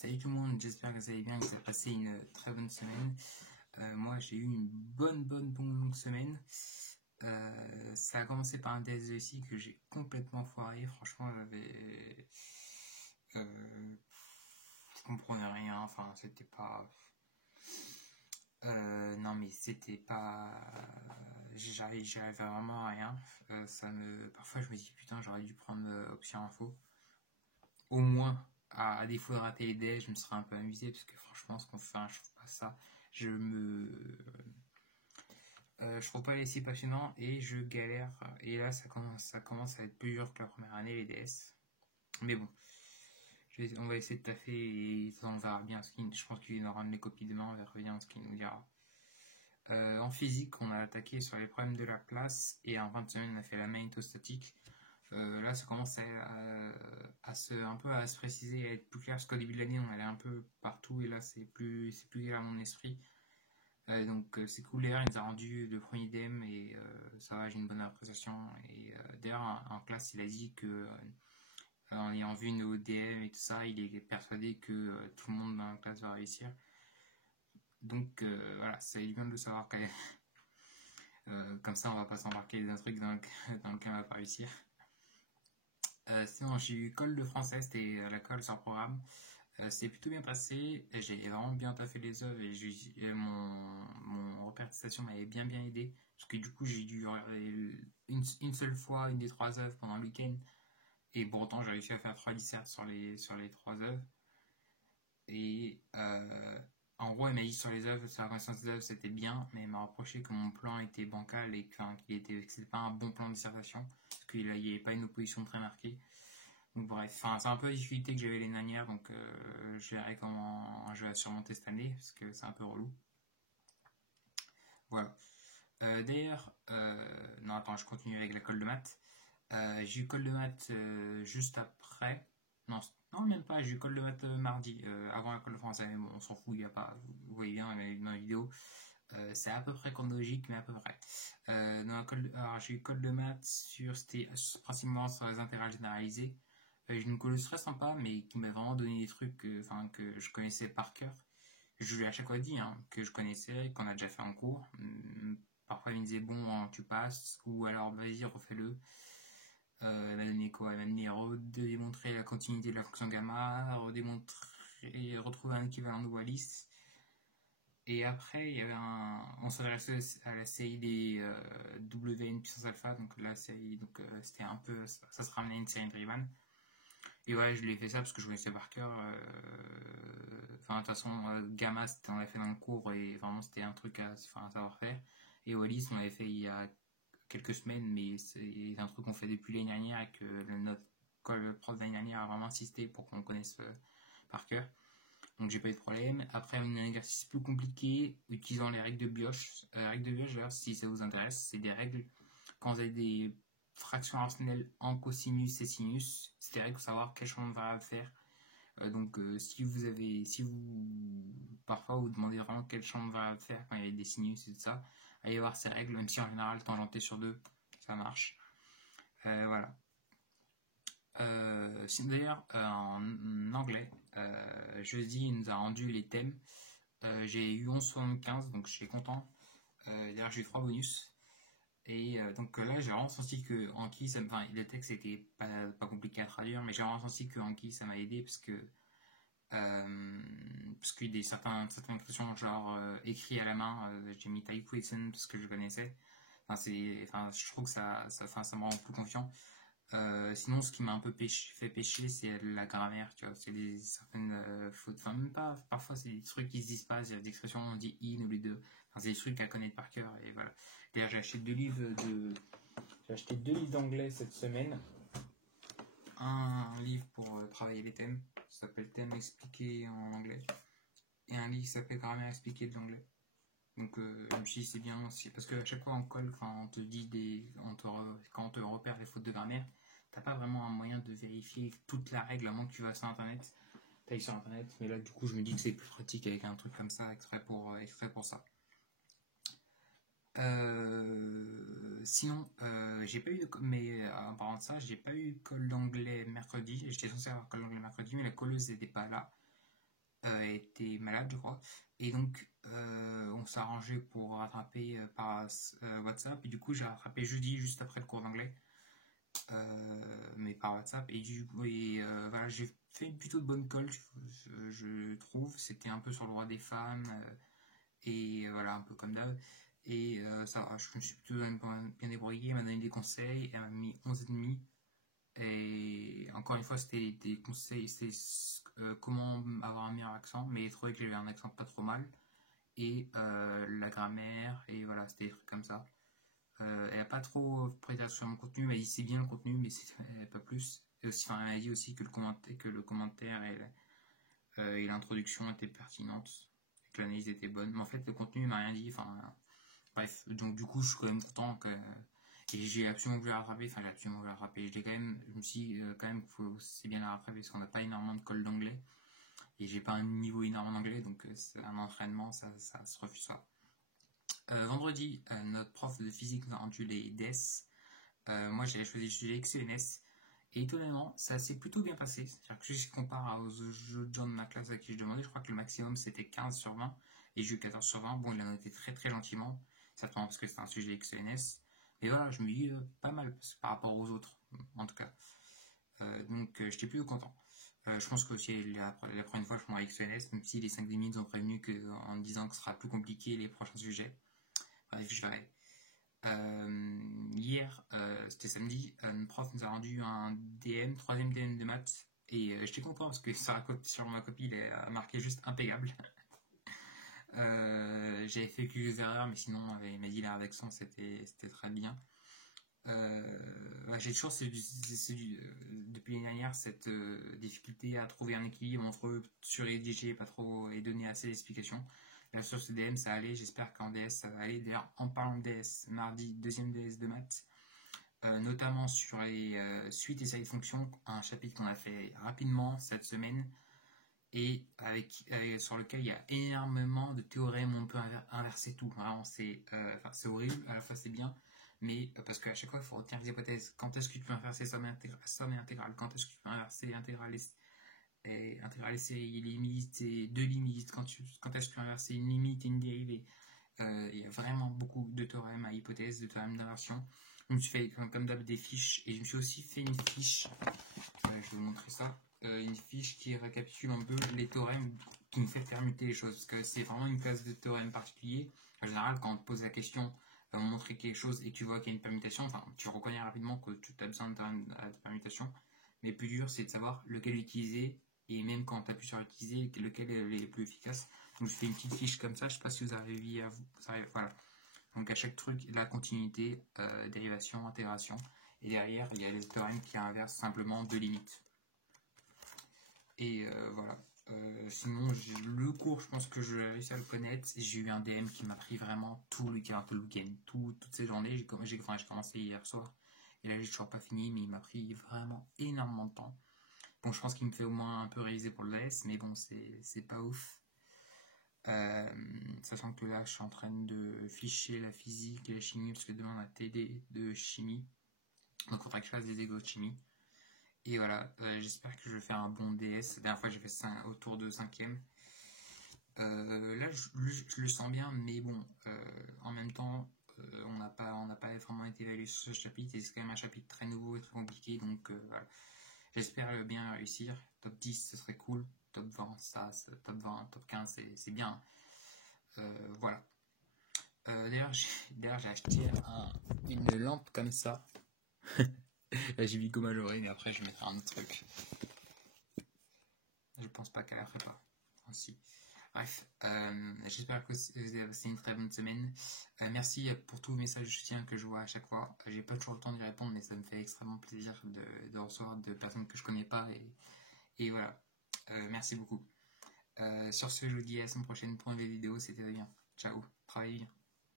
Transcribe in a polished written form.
Salut tout le monde, j'espère que vous allez bien, que vous avez passé une très bonne semaine. Moi j'ai eu une bonne longue semaine. Ça a commencé par un test de SI que j'ai complètement foiré. Franchement, je comprenais rien. Enfin, c'était pas. Non, mais c'était pas. J'arrivais vraiment à rien. Parfois, je me dis putain, j'aurais dû prendre option info. Au moins, à défaut de rater les dés, je me serais un peu amusé parce que franchement, ce qu'on fait, je trouve pas ça. Je trouve pas les si passionnant et je galère. Et là, ça commence à être plus dur que la première année, les DS. Mais bon, on va essayer de taffer et ça, on verra bien. Je pense qu'il aura de mes copies demain, on verra bien ce qu'il nous dira. En physique, on a attaqué sur les problèmes de la classe et en fin de semaine, on a fait la main statique. Là, ça commence un peu à se préciser, à être plus clair, parce qu'au début de l'année, on allait un peu partout, et là, c'est plus clair à mon esprit. Donc, c'est cool. D'ailleurs, il nous a rendu le premier DM, et ça va, j'ai une bonne appréciation. Et d'ailleurs, en classe, il a dit que, en ayant vu nos DM et tout ça, il est persuadé que tout le monde dans la classe va réussir. Donc, voilà, ça est bien de le savoir quand même. Comme ça, on va pas s'embarquer dans un truc dans lequel on va pas réussir. Sinon, j'ai eu colle de français, c'était la colle sur programme. C'est plutôt bien passé, j'ai vraiment bien taffé les œuvres et mon repère de station m'avait bien aidé. Parce que du coup, j'ai dû une seule fois une des 3 œuvres pendant le week-end. Et pourtant, j'ai réussi à faire 3 dissertes sur les 3 œuvres. Et en gros, elle m'a dit sur les œuvres, sur la connaissance des œuvres, c'était bien, mais elle m'a reproché que mon plan était bancal et que c'était pas un bon plan de dissertation. Parce qu'il n'y avait pas une opposition très marquée. Donc bref, c'est un peu la difficulté que j'avais l'année dernière, donc je verrai comment je vais surmonter cette année, parce que c'est un peu relou. Voilà. D'ailleurs, non attends, je continue avec la colle de maths. J'ai eu colle de maths juste après. Non, même pas, j'ai eu colle de maths mardi, avant la colle de français, mais bon, on s'en fout, il n'y a pas, vous voyez bien dans la vidéo. C'est à peu près chronologique, mais à peu près. Alors j'ai eu colle de maths c'était principalement sur les intégrales généralisées. J'ai une colosse très sympa, mais qui m'a vraiment donné des trucs que je connaissais par cœur. Je lui ai à chaque fois dit que je connaissais, qu'on a déjà fait en cours. Parfois, il me disait bon, tu passes, ou alors vas-y, refais-le. Elle m'a donné quoi? Elle m'a donné redémontrer la continuité de la fonction gamma, retrouver un équivalent de Wallis. Et après, il y avait on s'adressait à la série des WN puissance alpha, donc la série, c'était un peu, ça se ramenait à une série de Riemann. Et ouais, je l'ai fait ça parce que je connaissais par cœur. De toute façon, Gamma, on l'avait fait dans le cours et vraiment c'était un truc à savoir faire. Et Wallis, on l'avait fait il y a quelques semaines, mais c'est un truc qu'on fait depuis l'année dernière et que notre prof l'année dernière a vraiment insisté pour qu'on le connaisse par cœur. Donc j'ai pas eu de problème. Après, un exercice plus compliqué, utilisant les règles de Bioch. Règles de Bioch, d'ailleurs, si ça vous intéresse, c'est des règles quand vous avez des fractions rationnelles en cosinus et sinus, c'est des règles pour savoir quel changement de variable faire. Si parfois vous demandez vraiment quel champ de variable faire quand il y a des sinus et tout ça, allez voir ces règles, même si en général tangenté sur 2, ça marche. Voilà. D'ailleurs, en anglais, jeudi, il nous a rendu les thèmes. J'ai eu 11,75, donc je suis content. D'ailleurs, j'ai eu 3 bonus. Et donc là, j'ai vraiment senti que Anki, les textes étaient pas compliqués à traduire, mais j'ai vraiment senti que Anki, ça m'a aidé parce qu'il y a certaines expressions, genre écrit à la main, j'ai mis typewritten parce que je connaissais. Je trouve que ça me rend plus confiant. Sinon, ce qui m'a un peu fait pêcher, c'est la grammaire, tu vois. C'est certaines fautes. Enfin, même pas. Parfois, c'est des trucs qui se disent pas. Il y a des expressions, on dit in au lieu de. C'est des trucs à connaître par cœur. Et voilà. D'ailleurs, j'ai acheté 2 livres d'anglais cette semaine. Un livre pour travailler les thèmes. Ça s'appelle Thèmes expliqués en anglais. Et un livre qui s'appelle Grammaire expliquée de l'anglais. Donc, je me suis dit, c'est bien aussi. Parce qu'à chaque fois en colle, quand on te dit quand on te repère les fautes de grammaire, t'as pas vraiment un moyen de vérifier toute la règle à moins que tu vas sur internet. T'ailles sur internet, mais là du coup je me dis que c'est plus pratique avec un truc comme ça, extrait pour ça. Sinon, j'ai pas eu mais en parlant de ça, j'ai pas eu colle d'anglais mercredi. J'étais censé avoir colle d'anglais mercredi, mais la colleuse n'était pas là. était malade, je crois. Et donc, on s'est arrangé pour rattraper par WhatsApp. Et du coup, j'ai rattrapé jeudi, juste après le cours d'anglais. Mais par WhatsApp. Et du coup, voilà, j'ai fait une plutôt de bonne colle, je trouve. C'était un peu sur le droit des femmes. Et voilà, un peu comme d'hab. Et ça, je me suis plutôt bien débrouillé. Elle m'a donné des conseils. Elle m'a mis 11,5. Et encore une fois, c'était des conseils, c'était comment avoir un meilleur accent, mais j'ai trouvé que j'avais un accent pas trop mal. Et la grammaire, et voilà, c'était des trucs comme ça. Elle n'a pas trop prêté attention à mon contenu, elle m'a dit c'est bien le contenu, mais c'est pas plus. Et aussi, enfin, elle m'a dit aussi que le commentaire et l'introduction étaient pertinentes, et que l'analyse était bonne. Mais en fait, le contenu, il m'a rien dit. Enfin, bref, donc du coup, je suis quand même content que. Et j'ai absolument voulu la rattraper, enfin j'ai absolument voulu la rattraper. Je me suis dit quand même que c'est bien la rattraper parce qu'on n'a pas énormément de colle d'anglais. Et j'ai pas un niveau énorme d'anglais, donc c'est un entraînement, ça se refuse pas. Vendredi, notre prof de physique nous a rendu les DES. Moi j'avais choisi le sujet XENS. Et étonnamment, ça s'est plutôt bien passé. C'est-à-dire que si je compare aux autres gens de ma classe à qui je demandais, je crois que le maximum c'était 15 sur 20. Et j'ai eu 14 sur 20. Bon, il a noté très très gentiment. Certainement parce que c'était un sujet XENS. Et voilà, je me dis pas mal par rapport aux autres, en tout cas. Donc j'étais plutôt content. Je pense que aussi la prochaine fois je prendrai XENS, même si les 5 minutes ont prévenu en disant que ce sera plus compliqué les prochains sujets. Bref, je verrai. Hier, c'était samedi, un prof nous a rendu un DM, troisième DM de maths, et j'étais content parce que sur ma copie il a marqué juste impayable. J'avais fait quelques erreurs, mais sinon il m'a dit la rédaction c'était très bien. J'ai toujours depuis l'année dernière cette difficulté à trouver un équilibre entre surrédiger pas trop et donner assez d'explications. Là sur ce DM ça allait, j'espère qu'en DS ça va aller. D'ailleurs en parlant de DS, mardi deuxième DS de maths, notamment sur les suites et séries de fonctions, un chapitre qu'on a fait rapidement cette semaine et sur lequel il y a énormément de théorèmes où on peut inverser tout. Vraiment c'est horrible, à la fois c'est bien. Mais parce qu'à chaque fois, il faut retenir des hypothèses. Quand est-ce que tu peux inverser somme et intégrale? Quand est-ce que tu peux inverser intégrale et série limites et deux limites? Quand est-ce que tu peux inverser une limite et une dérivée? Il y a vraiment beaucoup de théorèmes à hypothèse, de théorèmes d'inversion. Je me suis fait comme d'hab des fiches et je me suis aussi fait une fiche. Je vais vous montrer ça. Une fiche qui récapitule un peu les théorèmes qui nous fait permuter les choses. Parce que c'est vraiment une classe de théorèmes particulier. En général, quand on te pose la question, montrer quelque chose et que tu vois qu'il y a une permutation, enfin, tu reconnais rapidement que tu as besoin de permutation. Mais le plus dur, c'est de savoir lequel utiliser et même quand tu appuies sur utiliser, lequel est le plus efficace. Donc, je fais une petite fiche comme ça. Je ne sais pas si vous arrivez à vous. Voilà. Donc, à chaque truc, la continuité, dérivation, intégration. Et derrière, il y a les théorèmes qui inversent simplement deux limites. Et voilà. Sinon, le cours, je pense que je vais réussir à le connaître. J'ai eu un DM qui m'a pris vraiment tout le week-end, toutes ces journées. J'ai commencé hier soir. Et là, j'ai toujours pas fini, mais il m'a pris vraiment énormément de temps. Bon, je pense qu'il me fait au moins un peu réviser pour le LS, mais bon, c'est pas ouf. Sachant que là, je suis en train de ficher la physique et la chimie, parce que demain, on a TD de chimie. Donc, il faudra que je fasse des égos de chimie. Et voilà, j'espère que je vais faire un bon DS. La dernière fois, j'ai fait autour de 5ème. Là, je le sens bien, mais bon, en même temps, on n'a pas vraiment été évalué sur ce chapitre, et c'est quand même un chapitre très nouveau et très compliqué, donc voilà. J'espère bien réussir. Top 10, ce serait cool. Top 20, top 20, top 15, c'est bien. Voilà. D'ailleurs, j'ai acheté une lampe comme ça. Là, j'ai mis go majoré, mais après, je mettrai un autre truc. Je pense pas qu'elle la ferait pas. Aussi. Bref, j'espère que c'est une très bonne semaine. Merci pour tous les messages de soutien que je vois à chaque fois. J'ai pas toujours le temps d'y répondre, mais ça me fait extrêmement plaisir de recevoir de personnes que je connais pas. Et voilà. Merci beaucoup. Sur ce, je vous dis à la semaine prochaine pour une nouvelle vidéo. C'était bien. Ciao. Travaillez bien.